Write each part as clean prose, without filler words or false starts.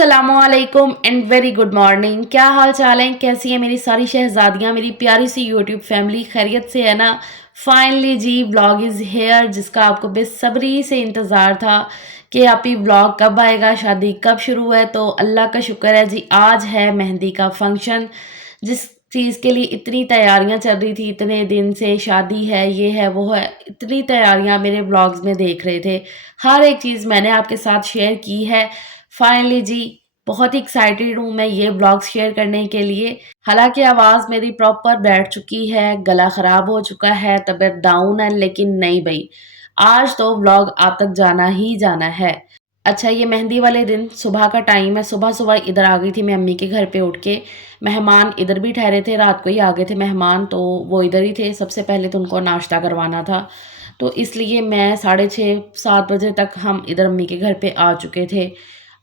अस्सलामुअलैकुम and very good morning. क्या हाल चाल है, कैसी है मेरी सारी शहजादियाँ, मेरी प्यारी सी यूट्यूब फैमिली, खैरियत से है ना। Finally G vlog is here, जिसका आपको बेसब्री से इंतज़ार था कि आप ही व्लॉग कब आएगा, शादी कब शुरू है। तो अल्लाह का शुक्र है जी, आज है मेहंदी का फंक्शन। जिस चीज़ के लिए इतनी तैयारियां चल रही थी इतने दिन से, शादी है, ये है, वो है, इतनी तैयारियां मेरे व्लॉग्स में देख रहे थे। हर एक चीज़ मैंने आपके साथ शेयर की है। फाइनली जी बहुत ही एक्साइटेड हूँ मैं ये व्लॉग्स शेयर करने के लिए। हालांकि आवाज़ मेरी प्रॉपर बैठ चुकी है, गला ख़राब हो चुका है, तबीयत डाउन है, लेकिन नहीं भाई, आज तो व्लॉग आप तक जाना ही जाना है। अच्छा, ये मेहंदी वाले दिन सुबह का टाइम है। सुबह-सुबह इधर आ गई थी मैं अम्मी के घर पे उठ के। मेहमान इधर भी ठहरे थे, रात को ही आ गए थे मेहमान, तो वो इधर ही थे। सबसे पहले तो उनको नाश्ता करवाना था, तो इसलिए मैं 6:30-7 बजे तक हम इधर अम्मी के घर पे आ चुके थे।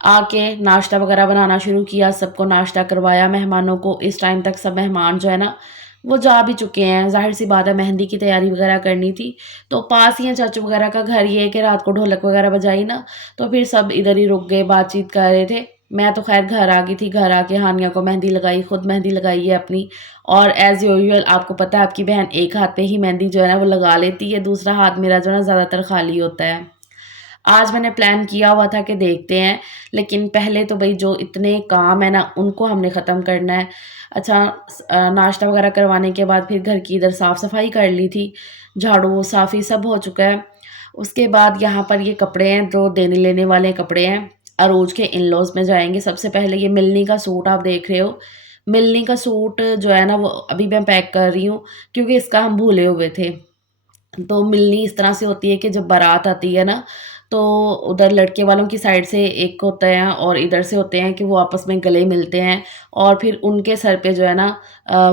आके नाश्ता वगैरह बनाना शुरू किया, सबको नाश्ता करवाया मेहमानों को। इस टाइम तक सब मेहमान जो है ना, वो जा भी चुके हैं। ज़ाहिर-सी बात है, मेहंदी की तैयारी वगैरह करनी थी, तो पास ही है चाचू वगैरह का घर। ये है कि रात को ढोलक वगैरह बजाई ना, तो फिर सब इधर ही रुक गए, बातचीत कर रहे थे। मैं तो खैर घर आ गई थी। घर आके हानिया को मेहंदी लगाई, खुद मेहंदी लगाई है अपनी। और एज़ यूजुअल आपको पता है, आपकी बहन एक हाथ पे ही मेहंदी जो है ना वो लगा लेती है, दूसरा हाथ मेरा जो है ना ज़्यादातर खाली होता है। आज मैंने प्लान किया हुआ था कि देखते हैं, लेकिन पहले तो भई जो इतने काम है ना उनको हमने ख़त्म करना है। अच्छा, नाश्ता वग़ैरह करवाने के बाद फिर घर की इधर साफ़-सफ़ाई कर ली थी, झाड़ू, साफ़ी सब हो चुका है। उसके बाद यहाँ पर ये कपड़े हैं जो देने-लेने वाले कपड़े हैं, अरोज के इन-लॉज़ में जाएँगे। सबसे पहले ये मिलनी का सूट आप देख रहे हो, मिलनी का सूट जो है ना वो अभी मैं पैक कर रही हूँ, क्योंकि इसका हम भूले हुए थे। तो मिलनी इस तरह से होती है कि जब बारात आती है ना, तो उधर लड़के वालों की साइड से एक होता है और इधर से होते हैं कि वो आपस में गले मिलते हैं, और फिर उनके सर पे जो है ना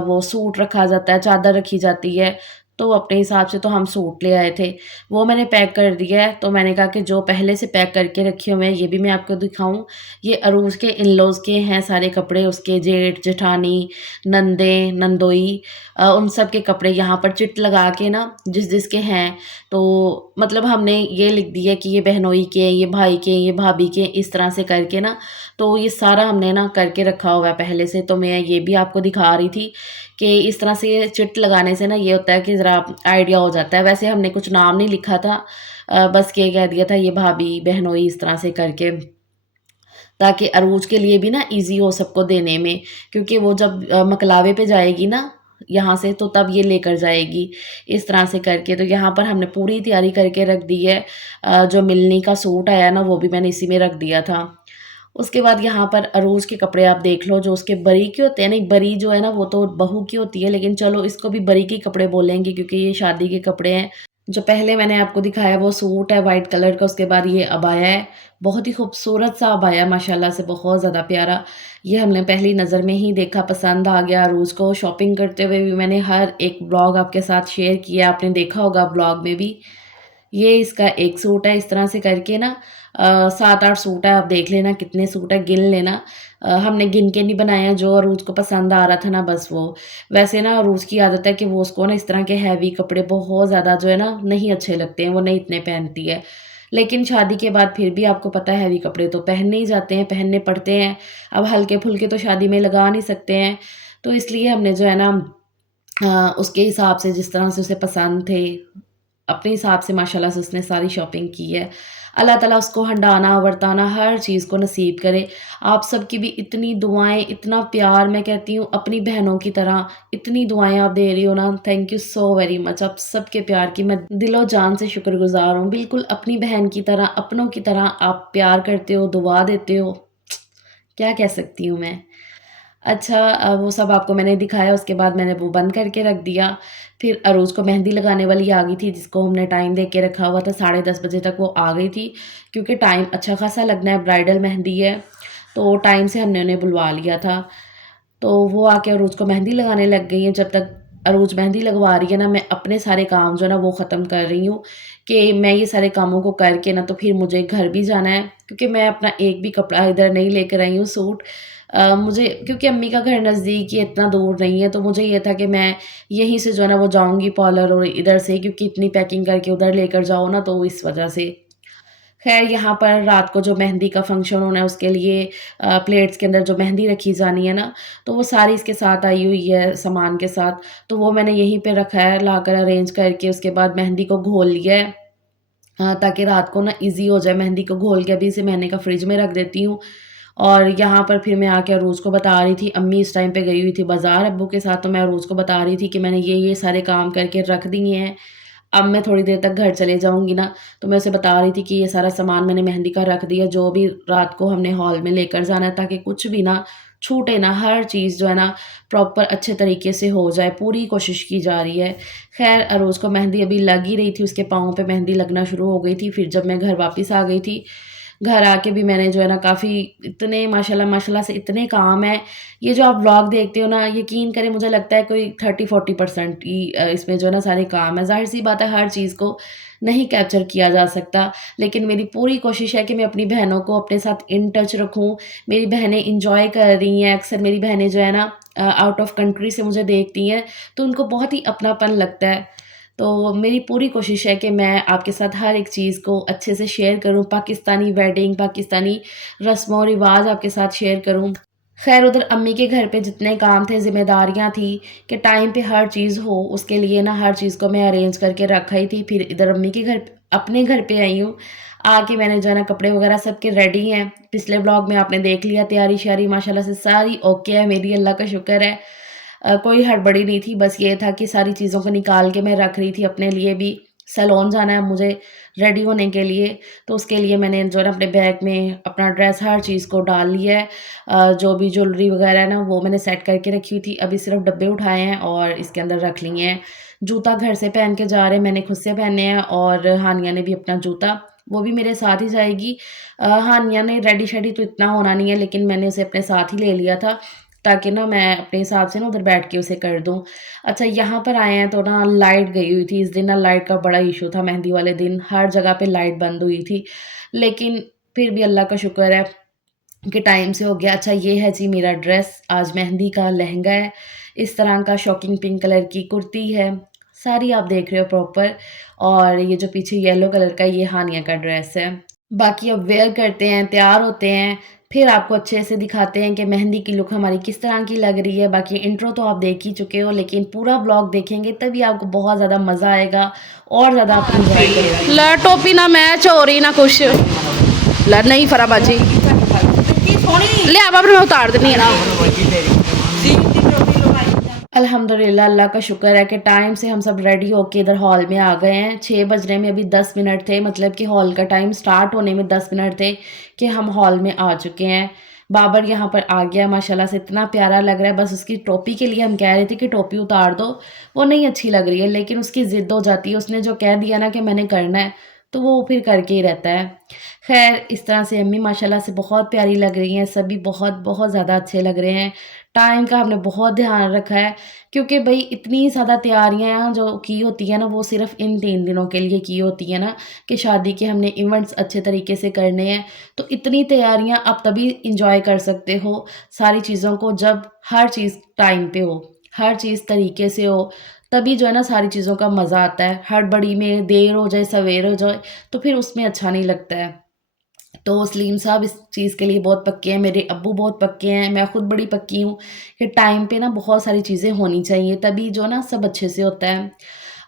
वो सूट रखा जाता है, चादर रखी जाती है। तो अपने हिसाब से तो हम सूट ले आए थे, वो मैंने पैक कर दिया है। तो मैंने कहा कि जो पहले से पैक करके रखे हुए हैं ये भी मैं आपको दिखाऊं। ये अरूज के इन-लॉज़ के हैं सारे कपड़े, उसके जेठ जेठानी, नंदे नंदोई, उन सब के कपड़े यहाँ पर चिट लगा के ना जिस जिसके हैं, तो मतलब हमने ये लिख दिया कि ये बहनोई के, ये भाई के, ये भाभी के, इस तरह से करके ना। तो ये सारा हमने ना करके रखा हुआ है पहले से। तो मैं ये भी आपको दिखा रही थी कि इस तरह से ये चिट लगाने से ना ये होता है कि ज़रा आइडिया हो जाता है। वैसे हमने कुछ नाम नहीं लिखा था, बस ये कह दिया था ये भाभी बहनोई इस तरह से करके, ताकि अरूज के लिए भी ना ईज़ी हो सबको देने में, क्योंकि वो जब मकलावे पे जाएगी ना यहाँ से, तो तब ये लेकर जाएगी इस तरह से करके। तो यहाँ पर हमने पूरी तैयारी करके रख दी है। जो मिलनी का सूट आया ना वो भी मैंने इसी में रख दिया था। उसके बाद यहाँ पर अरूज के कपड़े आप देख लो, जो उसके बरी के होते हैं। नहीं, बरी जो है ना वो तो बहू की होती है, लेकिन चलो इसको भी बरी के कपड़े बोलेंगे क्योंकि ये शादी के कपड़े हैं। जो पहले मैंने आपको दिखाया वो सूट है वाइट कलर का, उसके बाद ये अबाया है, बहुत ही खूबसूरत सा अबाया, माशाल्लाह से बहुत ज़्यादा प्यारा। ये हमने पहली नज़र में ही देखा, पसंद आ गया। रोज़ को शॉपिंग करते हुए भी मैंने हर एक ब्लॉग आपके साथ शेयर किया, आपने देखा होगा ब्लॉग में भी। ये इसका एक सूट है, इस तरह से करके ना 7-8 सूट है, आप देख लेना कितने सूट है, गिन लेना। हमने गिन के नहीं बनाया, जो अरूज को पसंद आ रहा था ना बस वो। वैसे ना अरूज की आदत है कि वो उसको ना इस तरह के हैवी कपड़े बहुत ज़्यादा जो है ना नहीं अच्छे लगते हैं, वो नहीं इतने पहनती है। लेकिन शादी के बाद फिर भी आपको पता है हैवी कपड़े तो पहनने ही जाते हैं, पहनने पड़ते हैं। अब हल्के-फुल्के तो शादी में लगा नहीं सकते हैं, तो इसलिए हमने जो है ना उसके हिसाब से जिस तरह से उसे पसंद थे, अपने हिसाब से माशाल्लाह से उसने सारी शॉपिंग की है। अल्लाह ताला उसको हंडाना, वर्ताना हर चीज़ को नसीब करे। आप सबकी भी इतनी दुआएँ, इतना प्यार, मैं कहती हूँ अपनी बहनों की तरह इतनी दुआएँ आप दे रही हो ना, thank you so very much. आप सबके प्यार की मैं दिलो जान से शुक्रगुज़ार हूँ। बिल्कुल अपनी बहन की तरह, अपनों की तरह आप प्यार करते हो, दुआ देते हो। क्या कह सकती हूँ मैं। अच्छा, वो सब आपको मैंने दिखाया, उसके बाद मैंने वो बंद करके रख दिया। फिर अरोज़ को मेहंदी लगाने वाली आ गई थी, जिसको हमने टाइम दे के रखा हुआ था, 10:30 बजे तक वो आ गई थी। क्योंकि टाइम अच्छा खासा लगना है, ब्राइडल मेहंदी है, तो टाइम से हमने उन्हें बुलवा लिया था। तो वो आके अरोज़ को मेहंदी लगाने लग गई हैं। जब तक अरोज़ मेहंदी लगवा रही है ना, मैं अपने सारे काम जो है ना वो ख़त्म कर रही हूँ, कि मैं ये सारे कामों को करके ना तो फिर मुझे घर भी जाना है, क्योंकि मैं अपना एक भी कपड़ा इधर नहीं लेकर आई हूँ सूट। मुझे क्योंकि अम्मी का घर नज़दीक ही है, इतना दूर नहीं है, तो मुझे ये था कि मैं यहीं से जो है ना वो जाऊँगी पार्लर, और इधर से क्योंकि इतनी पैकिंग करके उधर लेकर जाओ ना, तो इस वजह से। खैर यहाँ पर रात को जो मेहंदी का फंक्शन होना है उसके लिए प्लेट्स के अंदर जो मेहंदी रखी जानी है ना, तो वो सारी इसके साथ आई हुई है सामान के साथ। तो वो मैंने यहीं पे रखा है लाकर अरेंज करके, उसके बाद मेहंदी को घोल लिया है ताकि रात को ना ईज़ी हो जाए। मेहंदी को घोल के अभी इसे मैंने कहा फ्रिज में रख देती हूँ। और यहाँ पर फिर मैं आके अरूज को बता रही थी, अम्मी इस टाइम पे गई हुई थी बाज़ार अब्बू के साथ, तो मैं अरूज को बता रही थी कि मैंने ये सारे काम करके रख दिए हैं। अब मैं थोड़ी देर तक घर चले जाऊँगी ना, तो मैं उसे बता रही थी कि ये सारा सामान मैंने मेहंदी का रख दिया, जो भी रात को हमने हॉल में लेकर जाना है, ताकि कुछ भी ना छूटे ना, हर चीज़ जो है ना प्रॉपर अच्छे तरीके से हो जाए, पूरी कोशिश की जा रही है। ख़ैर अरोज़ को मेहंदी अभी लग ही रही थी, उसके पाँव पे मेहंदी लगना शुरू हो गई थी। फिर जब मैं घर वापस आ गई थी, घर आके भी मैंने जो है ना काफ़ी इतने माशाल्लाह माशाल्लाह से इतने काम हैं। ये जो आप व्लॉग देखते हो ना, यकीन करें मुझे लगता है कोई 30-40% ही इसमें जो है ना सारे काम हैं। ज़ाहिर-सी बात है हर चीज़ को नहीं कैप्चर किया जा सकता, लेकिन मेरी पूरी कोशिश है कि मैं अपनी बहनों को अपने साथ इन टच रखूँ। मेरी बहनें एन्जॉय कर रही हैं, अक्सर मेरी बहनें जो है ना आउट ऑफ कंट्री से मुझे देखती हैं, तो उनको बहुत ही अपनापन लगता है। तो मेरी पूरी कोशिश है कि मैं आपके साथ हर एक चीज़ को अच्छे से शेयर करूँ, पाकिस्तानी वेडिंग, पाकिस्तानी रस्मों-रिवाज़ आपके साथ शेयर करूँ। ख़ैर उधर अम्मी के घर पे जितने काम थे, ज़िम्मेदारियाँ थी कि टाइम पे हर चीज़ हो, उसके लिए ना हर चीज़ को मैं अरेंज करके रखा ही थी। फिर इधर अम्मी के घर अपने घर पे आई हूँ, आके मैंने जो है ना कपड़े वग़ैरह सबके रेडी हैं। पिछले व्लॉग में आपने देख लिया, तैयारी-श्यारी माशाल्लाह से सारी ओके है मेरी, अल्लाह का शुक्र है। कोई हड़बड़ी नहीं थी, बस ये था कि सारी चीज़ों को निकाल के मैं रख रही थी अपने लिए भी। सैलून जाना है मुझे रेडी होने के लिए, तो उसके लिए मैंने जो है ना अपने बैग में अपना ड्रेस हर चीज़ को डाल लिया है। जो भी ज्वेलरी वगैरह है ना वो मैंने सेट करके रखी हुई थी, अभी सिर्फ़ डब्बे उठाए हैं और इसके अंदर रख लिए हैं। जूता घर से पहन के जा रहे हैं, मैंने खुद से पहने हैं और हानिया ने भी अपना जूता, वो भी मेरे साथ ही जाएगी। हानिया ने रेडी-शेडी तो इतना होना नहीं है, लेकिन मैंने उसे अपने साथ ही ले लिया था ताकि ना मैं अपने हिसाब से ना उधर बैठ के उसे कर दूँ। अच्छा यहाँ पर आए हैं तो ना लाइट गई हुई थी, इस दिन ना लाइट का बड़ा इश्यू था मेहंदी वाले दिन, हर जगह पे लाइट बंद हुई थी। लेकिन फिर भी अल्लाह का शुक्र है कि टाइम से हो गया। अच्छा ये है जी मेरा ड्रेस, आज मेहंदी का लहंगा है, इस तरह का शॉकिंग पिंक कलर की कुर्ती है, साड़ी आप देख रहे हो प्रॉपर, और ये जो पीछे येलो कलर का ये हानिया का ड्रेस है। बाकी अब वेयर करते हैं, तैयार होते हैं, फिर आपको अच्छे से दिखाते हैं कि मेहंदी की लुक हमारी किस तरह की लग रही है। बाकी इंट्रो तो आप देख ही चुके हो, लेकिन पूरा व्लॉग देखेंगे तभी आपको बहुत ज़्यादा मज़ा आएगा और ज़्यादा आप एंजॉय करोगे। ला टोपी ना मैच हो रही ना कुछ, ला नहीं फराबाजी ले अब मैं उतार देनी है ना। अल्हम्दुलिल्लाह अल्लाह का शुक्र है कि टाइम से हम सब रेडी होके इधर हॉल में आ गए हैं। 6 बजने में अभी 10 मिनट थे, मतलब कि हॉल का टाइम स्टार्ट होने में 10 मिनट थे कि हम हॉल में आ चुके हैं। बाबर यहाँ पर आ गया, माशाल्लाह से इतना प्यारा लग रहा है। बस उसकी टोपी के लिए हम कह रहे थे कि टोपी उतार दो, वो नहीं अच्छी लग रही है, लेकिन उसकी ज़िद हो जाती है। उसने जो कह दिया ना कि मैंने करना है, तो वो फिर करके ही रहता है। खैर इस तरह से अम्मी माशाल्लाह से बहुत प्यारी लग रही हैं, सभी बहुत बहुत ज़्यादा अच्छे लग रहे हैं। टाइम का हमने बहुत ध्यान रखा है, क्योंकि भई इतनी ज़्यादा तैयारियाँ जो की होती हैं ना, वो सिर्फ़ इन 3 दिनों के लिए की होती हैं ना, कि शादी के हमने इवेंट्स अच्छे तरीके से करने हैं। तो इतनी तैयारियाँ आप तभी एन्जॉय कर सकते हो सारी चीज़ों को, जब हर चीज़ टाइम पे हो, हर चीज़ तरीके से हो, तभी जो है ना सारी चीज़ों का मज़ा आता है। हड़बड़ी में देर हो जाए, सवेर हो जाए, तो फिर उसमें अच्छा नहीं लगता है। तो सलीम साहब इस चीज़ के लिए बहुत पक्के हैं, मेरे अब्बू बहुत पक्के हैं, मैं खुद बड़ी पक्की हूँ कि टाइम पे ना बहुत सारी चीज़ें होनी चाहिए, तभी जो ना सब अच्छे से होता है।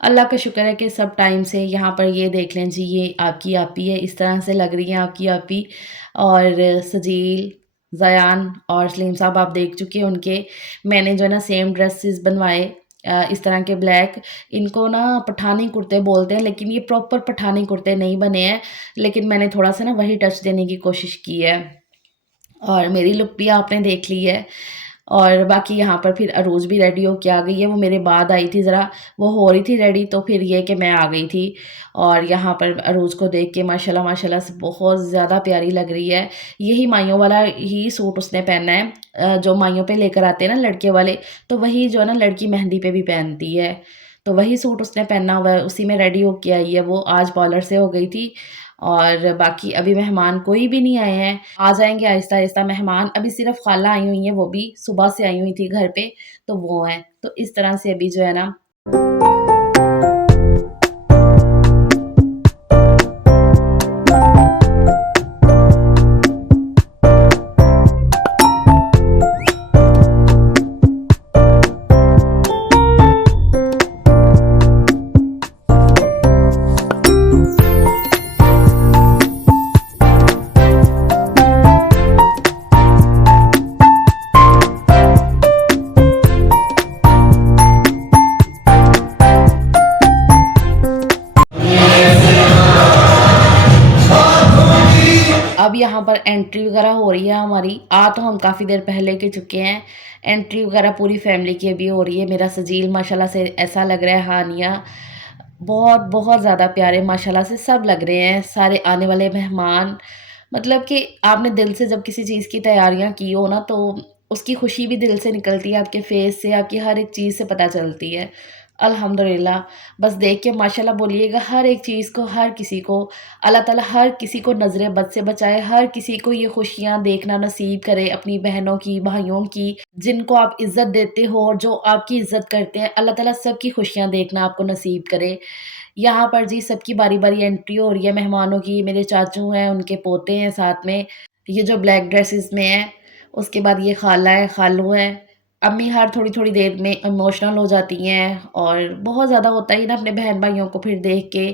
अल्लाह का शुक्र है कि सब टाइम से। यहाँ पर ये देख लें जी, ये आपकी आपी है, इस तरह से लग रही हैं आपकी आपी। और सजील, ज़यान और सलीम साहब आप देख चुके हैं उनके। मैंने जो है ना सेम ड्रेसेस बनवाए इस तरह के ब्लैक। इनको ना पठानी कुर्ते बोलते हैं, लेकिन ये प्रॉपर पठानी कुर्ते नहीं बने हैं, लेकिन मैंने थोड़ा-सा ना वही टच देने की कोशिश की है। और मेरी लुक भी आपने देख ली है। और बाकी यहाँ पर फिर अरूज भी रेडी होके आ गई है, वो मेरे बाद आई थी ज़रा, वो हो रही थी रेडी, तो फिर ये कि मैं आ गई थी। और यहाँ पर अरूज को देख के माशाल्लाह माशाल्लाह से बहुत ज़्यादा प्यारी लग रही है। यही माइयों वाला ही सूट उसने पहनना है, जो माइयों पे लेकर आते हैं ना लड़के वाले, तो वही जो है ना लड़की मेहंदी पे भी पहनती है, तो वही सूट उसने पहना हुआ है, उसी में रेडी होके आई है वो। आज पार्लर से हो गई थी। और बाकी अभी मेहमान कोई भी नहीं आए हैं, आ जाएँगे आहिस्ता-आहिस्ता मेहमान। अभी सिर्फ़ ख़ाला आई हुई हैं, वो भी सुबह से आई हुई थी घर पे, तो वो हैं। तो इस तरह से अभी जो है ना अब यहाँ पर एंट्री वगैरह हो रही है हमारी। आ तो हम काफ़ी देर पहले के चुके हैं। एंट्री वगैरह पूरी फैमिली की अभी हो रही है। मेरा सजील माशाल्लाह से ऐसा लग रहा है, हानिया बहुत बहुत ज़्यादा प्यारे माशाल्लाह से सब लग रहे हैं। सारे आने वाले मेहमान, मतलब कि आपने दिल से जब किसी चीज़ की तैयारियां की हो ना, तो उसकी खुशी भी दिल से निकलती है, आपके फेस से, आपकी हर एक चीज़ से पता चलती है। अल्हम्दुलिल्लाह, बस देख के माशाल्लाह बोलिएगा हर एक चीज़ को, हर किसी को। अल्लाह ताला हर किसी को नज़र बद से बचाए, हर किसी को ये खुशियाँ देखना नसीब करे, अपनी बहनों की, भाइयों की, जिनको आप इज़्ज़त देते हो और जो आपकी इज़्ज़त करते हैं, अल्लाह ताला सबकी खुशियाँ देखना आपको नसीब करे। यहाँ पर जी सबकी बारी-बारी एंट्री हो रही है मेहमानों की। मेरे चाचू हैं, उनके पोते हैं साथ में, ये जो ब्लैक ड्रेसेस में हैं। उसके बाद ये खाला है, खालू हैं। अम्मी हर थोड़ी-थोड़ी देर में इमोशनल हो जाती हैं और बहुत ज़्यादा होता ही ना अपने बहन-भाइयों को फिर देख के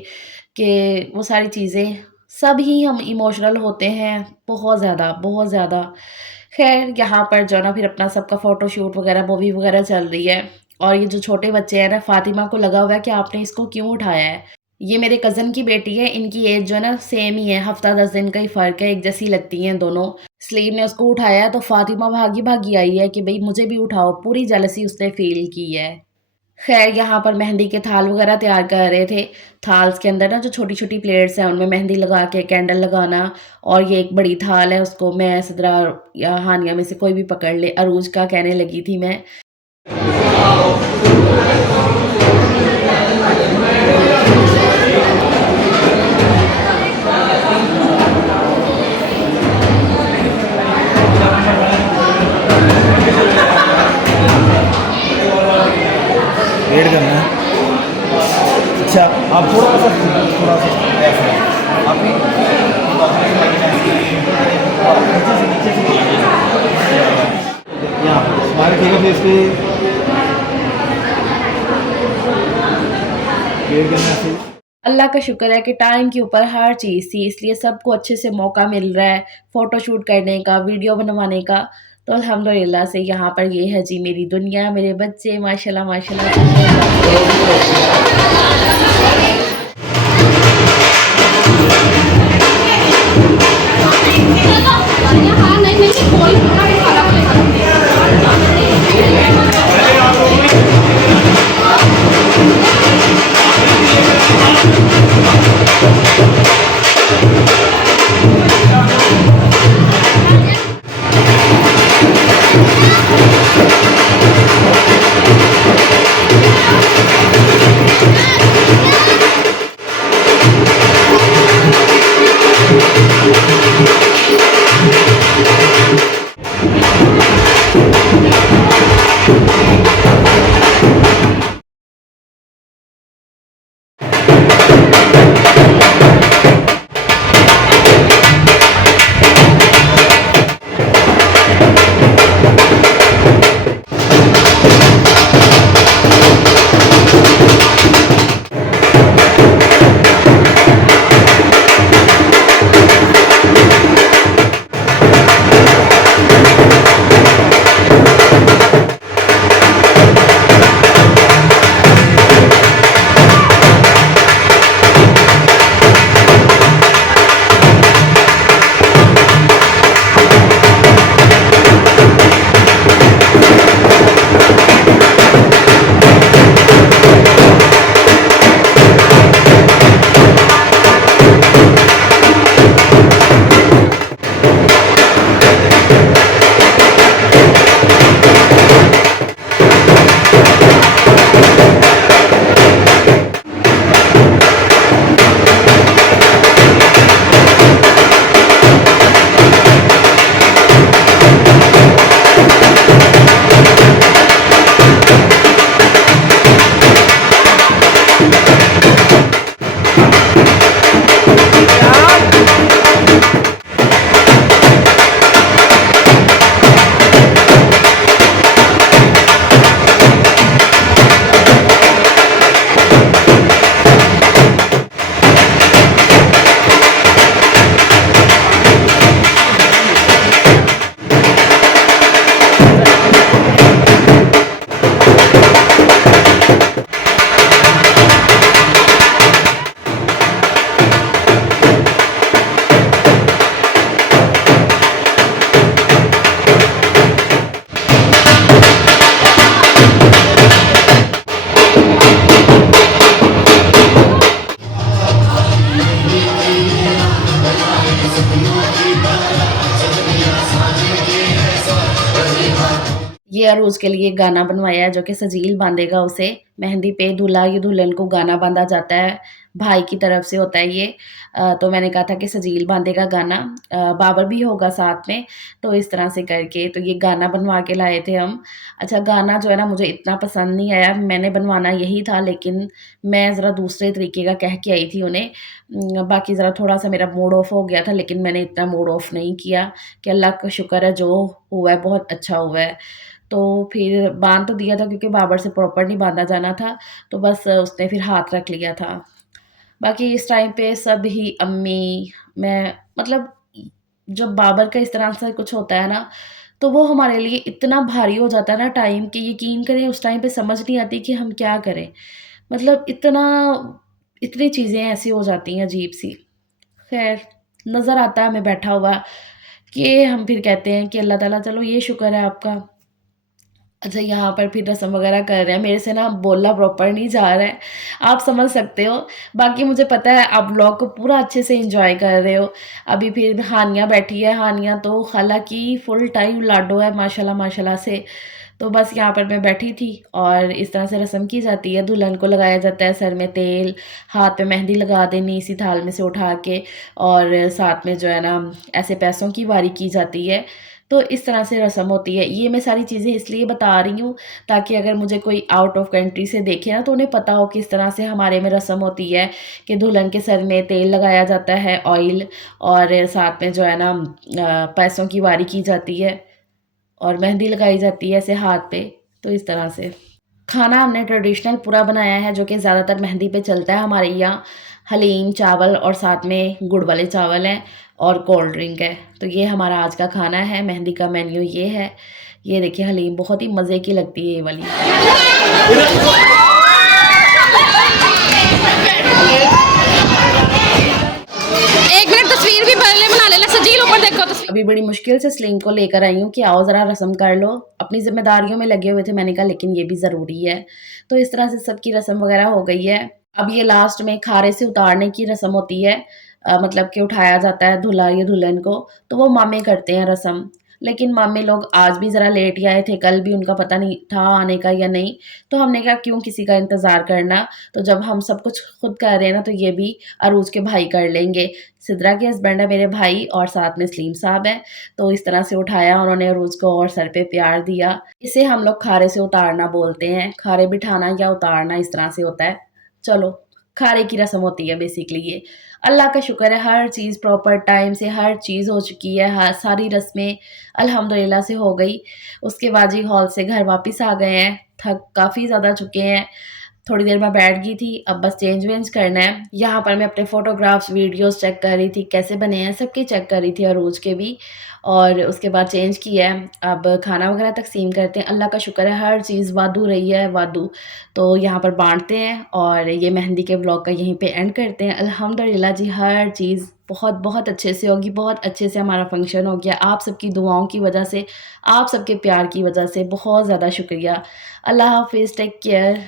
कि वो सारी चीज़ें, सब ही हम इमोशनल होते हैं, बहुत ज़्यादा, बहुत ज़्यादा। ख़ैर यहाँ पर जो है ना फिर अपना सबका फ़ोटोशूट वग़ैरह, मूवी वग़ैरह चल रही है। और ये जो छोटे बच्चे हैं ना, फ़ातिमा को लगा हुआ है कि आपने इसको क्यों उठाया है। ये मेरे कज़न की बेटी है, इनकी एज जो है ना सेम ही है, हफ़्ता 10 दिन का ही फ़र्क है, एक जैसी लगती हैं दोनों। इसलिए ने उसको उठाया है, तो फ़ातिमा भागी-भागी आई है कि भई मुझे भी उठाओ, पूरी जेलसी उसने फ़ील की है। ख़ैर यहाँ पर मेहंदी के थाल वग़ैरह तैयार कर रहे थे। थाल्स के अंदर ना जो छोटी-छोटी प्लेट्स हैं, उनमें मेहंदी लगा के कैंडल लगाना। और ये एक बड़ी थाल है, उसको मैं सिद्रा या हानिया में से कोई भी पकड़ ले, अरूज का कहने लगी थी मैं। वेट करना है। अच्छा, आप थोड़ा सा ऐसा आप ही नीचे से यहाँ स्माइल कीजिए फेस पे। वेट करना है। अल्लाह का शुक्र है कि टाइम के ऊपर हर चीज़ थी, इसलिए सबको अच्छे से मौका मिल रहा है फ़ोटोशूट करने का, वीडियो बनवाने का। तो अल्हम्दुलिल्लाह से यहाँ पर ये है जी मेरी दुनिया, मेरे बच्चे माशाल्लाह माशाल्लाह। ये अरूज के लिए गाना बनवाया है जो कि सजील बांधेगा उसे। मेहंदी पे दूल्हा या दुल्हन को गाना बांधा जाता है, भाई की तरफ से होता है ये। तो मैंने कहा था कि सजील बांधेगा गाना, बाबर भी होगा साथ में। तो इस तरह से करके तो ये गाना बनवा के लाए थे हम। अच्छा, गाना जो है ना मुझे इतना पसंद नहीं आया, मैंने बनवाना यही था लेकिन मैं ज़रा दूसरे तरीके का कह के आई थी उन्हें। बाकी ज़रा थोड़ा-सा मेरा मूड ऑफ हो गया था लेकिन मैंने इतना मूड ऑफ नहीं किया कि अल्लाह का शुक्र है जो हुआ है बहुत अच्छा हुआ है। तो फिर बाँध तो दिया था क्योंकि बाबर से प्रॉपर नहीं बाँधा जाना था, तो बस उसने फिर हाथ रख लिया था। बाकी इस टाइम पे सब ही अम्मी, मैं मतलब जब बाबर का इस तरह से कुछ होता है ना, तो वो हमारे लिए इतना भारी हो जाता है ना टाइम कि यकीन करें उस टाइम पे समझ नहीं आती कि हम क्या करें। मतलब इतनी चीज़ें ऐसी हो जाती हैं अजीब-सी। ख़ैर, नज़र आता है हमें बैठा हुआ कि हम फिर कहते हैं कि अल्लाह ताला चलो ये शुक्र है आपका। अच्छा, यहाँ पर फिर रस्म वग़ैरह कर रहे हैं, मेरे से ना बोलना प्रॉपर नहीं जा रहा है, आप समझ सकते हो। बाकी मुझे पता है आप व्लॉग को पूरा अच्छे से एन्जॉय कर रहे हो। अभी फिर हानिया बैठी है, हानिया तो खाला की फुल टाइम लाडो है माशाल्लाह माशाल्लाह से। तो बस यहाँ पर मैं बैठी थी और इस तरह से रस्म की जाती है, दुल्हन को लगाया जाता है सर में तेल, हाथ पे मेहंदी लगा देनी इसी थाल में से उठा के, और साथ में जो है ना ऐसे पैसों की वारी की जाती है। तो इस तरह से रस्म होती है। ये मैं सारी चीज़ें इसलिए बता रही हूँ ताकि अगर मुझे कोई आउट ऑफ कंट्री से देखे ना तो उन्हें पता हो किस तरह से हमारे में रस्म होती है कि दुल्हन के सर में तेल लगाया जाता है ऑयल, और साथ में जो है ना पैसों की वारी की जाती है और मेहंदी लगाई जाती है ऐसे हाथ पे। तो इस तरह से खाना हमने ट्रेडिशनल पूरा बनाया है जो कि ज़्यादातर मेहंदी पे चलता है हमारे यहाँ। हलीम, चावल और साथ में गुड़ वाले चावल हैं और कोल्ड ड्रिंक है। तो ये हमारा आज का खाना है, मेहंदी का मेन्यू ये है। ये देखिए हलीम बहुत ही मज़े की लगती है ये वाली। एक मिनट तस्वीर भी पहले बना लेना सजील, ऊपर देखो तस्वीर। अभी बड़ी मुश्किल से स्लिंग को लेकर आई हूँ कि आओ ज़रा रस्म कर लो। अपनी ज़िम्मेदारियों में लगे हुए थे, मैंने कहा लेकिन ये भी ज़रूरी है। तो इस तरह से सबकी रस्म वग़ैरह हो गई है। अब ये लास्ट में खारे से उतारने की रस्म होती है। मतलब कि उठाया जाता है दूल्हा या दुल्हन को, तो वो मामे करते हैं रस्म। लेकिन मामे लोग आज भी ज़रा लेट ही आए थे, कल भी उनका पता नहीं था आने का या नहीं। तो हमने कहा क्यों किसी का इंतज़ार करना, तो जब हम सब कुछ खुद कर रहे हैं ना तो ये भी अरूज के भाई कर लेंगे। सिद्रा के हस्बैंड है मेरे भाई और साथ में सलीम साहब हैं। तो इस तरह से उठाया उन्होंने अरूज को और सर पे प्यार दिया। इसे हम लोग खारे से उतारना बोलते हैं। खारे बिठाना या उतारना इस तरह से होता है। चलो, खारे की रस्म होती है बेसिकली ये। अल्लाह का शुक्र है हर चीज़ प्रॉपर टाइम से हर चीज़ हो चुकी है, सारी रस्में अल्हम्दुलिल्लाह से हो गई। उसके बाद जी हॉल से घर वापस आ गए हैं, थक काफ़ी ज़्यादा चुके हैं। थोड़ी देर मैं बैठ गई थी, अब बस चेंज वेंज करना है। यहाँ पर मैं अपने फ़ोटोग्राफ्स, वीडियोज़ चेक कर रही थी कैसे बने हैं, सबके चेक कर रही थी अरूज के भी। और उसके बाद चेंज किया है, अब खाना वगैरह तक़सीम करते हैं। अल्लाह का शुक्र है हर चीज़ वादू रही है, वादू। तो यहाँ पर बाँटते हैं और ये मेहंदी के व्लॉग का यहीं पे एंड करते हैं। अल्हम्दुलिल्लाह जी हर चीज़ बहुत बहुत अच्छे से होगी, बहुत अच्छे से हमारा फंक्शन हो गया। आप सबकी दुआओं की वजह से, आप सबके प्यार की वजह से बहुत ज़्यादा शुक्रिया। अल्लाह हाफ़िज़, टेक केयर।